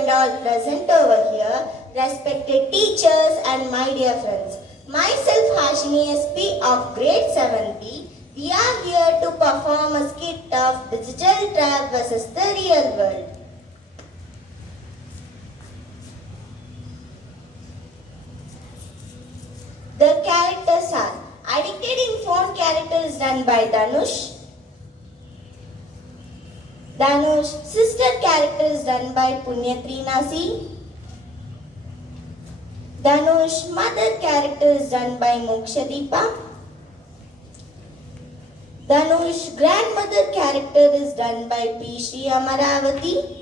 and all present over here, respected teachers and my dear friends. Myself Hashini SP of grade 7B. We are here to perform a skit of digital trap versus the real world. The characters are Addicted in Phone character is done by Danush. Danush sister character is done by Punyatreenasi. Danush mother character is done by Mokshadeepa. Danush grandmother character is done by P. Shri Amaravati.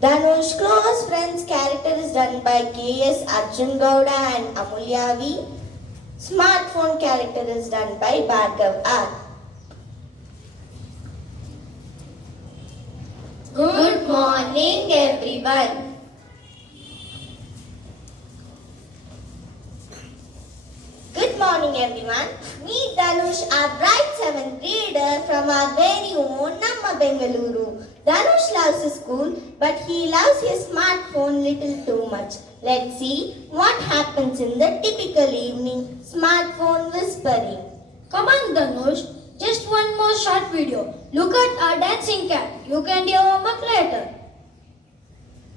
Danush close friends character is done by K.S. Arjun Gowda and Amulya V. Smartphone character is done by Bhargav R. Good morning, everyone. Good morning, everyone. Meet Danush, our bright 7th grader from our very own Namma Bengaluru. Danush loves his school, but he loves his smartphone little too much. Let's see what happens in the typical evening smartphone whispering. Come on, Danush. Just one more short video. Look at our dancing cat. You can do your homework later.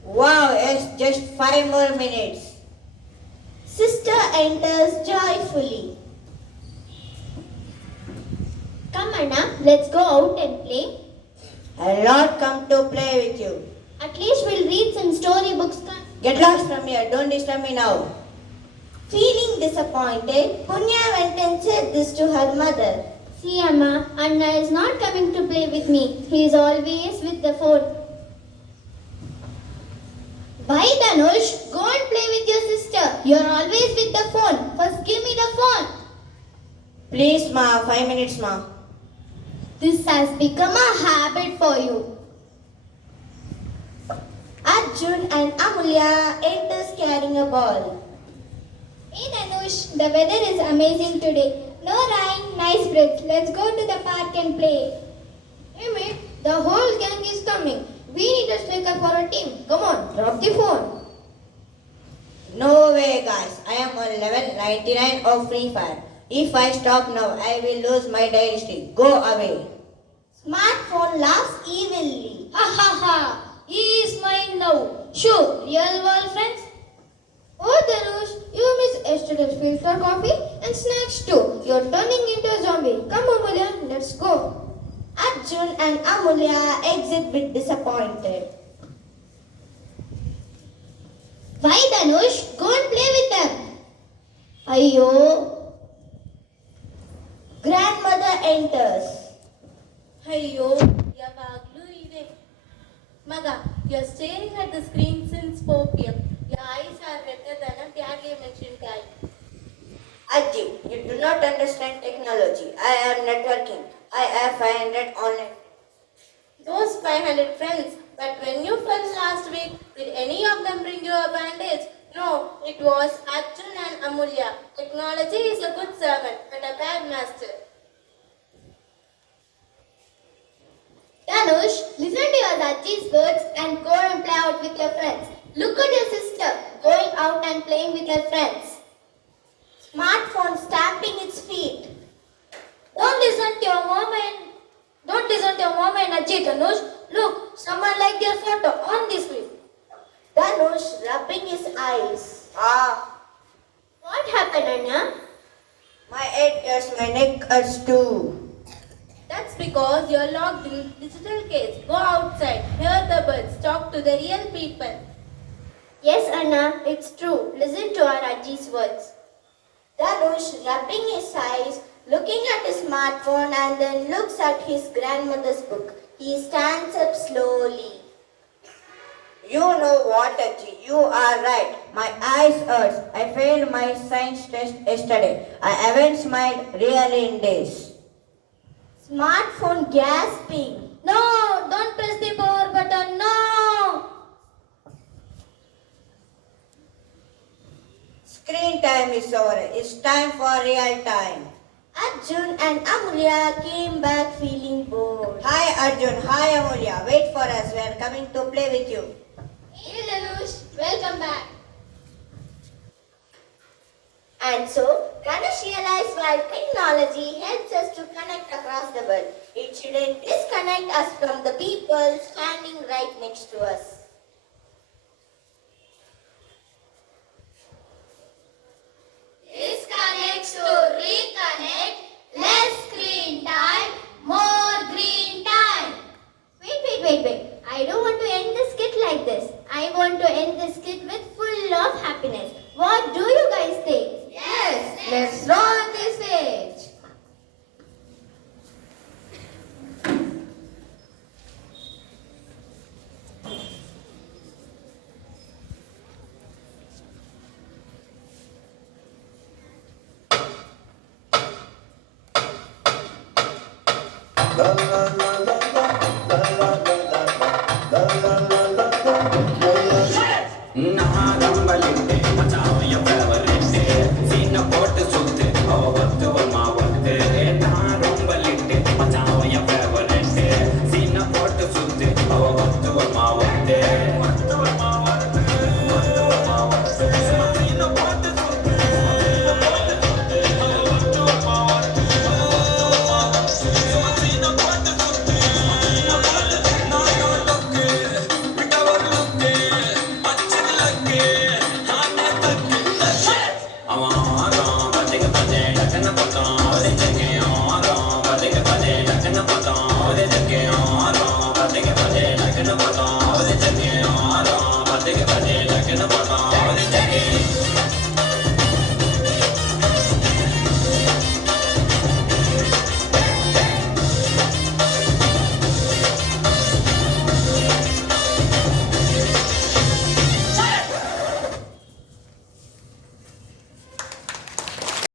Wow, yes, just 5 more minutes. Sister enters joyfully. Come, Anna. Let's go out and play. I'll not come to play with you. At least we'll read some storybooks. Get lost from here. Don't disturb me now. Feeling disappointed, Punya went and said this to her mother. See, Amma, Anna is not coming to play with me. He is always with the phone. Why, Danush? Go and play with your sister. You are always with the phone. First, give me the phone. Please, ma. 5 minutes, ma. This has become a habit for you. Arjun and Amulya enters carrying a ball. Hey, Danush, the weather is amazing today. No rain, nice breeze. Let's go to the park and play. Hey, mate, the whole gang is coming. We need a striker for a team. Come on, drop the phone. No way, guys. I am on level 99 of Free Fire. If I stop now, I will lose my dynasty. Go away. Smartphone laughs evilly. Ha ha ha! He is mine now. Sure, real world friends. Oh, Danush, you missed yesterday's filter coffee and snacks too. You're turning into a zombie. Come, Amulya, let's go. Arjun and Amulya exit bit disappointed. Why, Danush? Go and play with them. Ayyo. Grandmother enters. Ayyo, yavaglu ide. Maga, you're staring at the screen since 4 p.m. Your eyes are redder than a badly mentioned guy. Ajji, you do not understand technology. I am networking. I have 500 online. Those 500 friends, but when you fell last week, did any of them bring you a bandage? No, it was Arjun and Amulya. Technology is a good servant, but a bad master. Danush, listen to your Daji's words and go and play out with your friends. Look at your sister going out and playing with her friends. Smartphone stamping its feet. Don't listen to your mom and Ajit, Danush. Look, someone liked your photo on the screen. Danush rubbing his eyes. What happened, Anna? My head hurts, my neck hurts too. That's because you're locked in digital cage. Go outside, hear the birds, talk to the real people. Yes, Anna, it's true. Listen to our Aji's words. Danush rubbing his eyes, looking at his smartphone and then looks at his grandmother's book. He stands up slowly. You know what, Aji? You are right. My eyes hurt. I failed my science test yesterday. I haven't smiled really in days. Smartphone gasping. No, don't press the power button. No. Screen time is over. It's time for real time. Arjun and Amulya came back feeling bored. Hi Arjun, hi Amulya. Wait for us. We are coming. coming to play with you. Hey Danush, welcome back. And so, Danush realized while technology helps us to connect across the world, it shouldn't disconnect us from the people standing right next to us. Disconnect to reconnect. Less screen time, more green time. Wait. I don't want to end the skit like this. I want to end the skit with full of happiness. What do you guys think? Yes, let's roll this stage. La la la